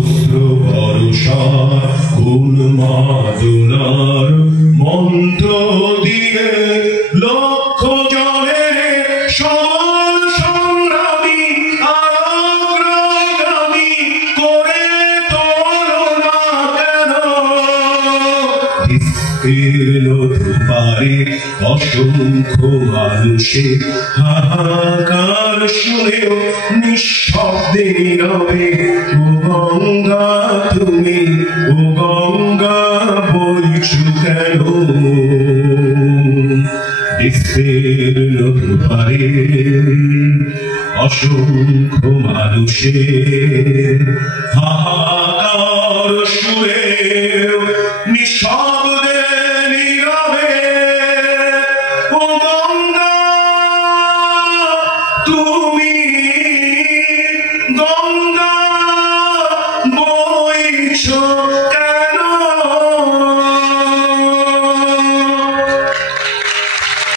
অজস্র ভরসা উন্মাদনার মন্ত্র দিয়ে লক্ষ জনের সমান সংগ্রামী আর অগ্রগামী করে তোলো না কেন বিস্তীর্ণ ধূপারে অসংখ্য মানুষের হাহাকার শুনেও নিঃশব্দে নীরবে ও গঙ্গা তুমি ও গঙ্গা বইছো কেন বিস্তীর্ণ ধূপারে অসংখ্য মানুষের হাহাকার শুনেও নিঃশব্দে নীরবে ও গঙ্গা তুমি গঙ্গা বইছো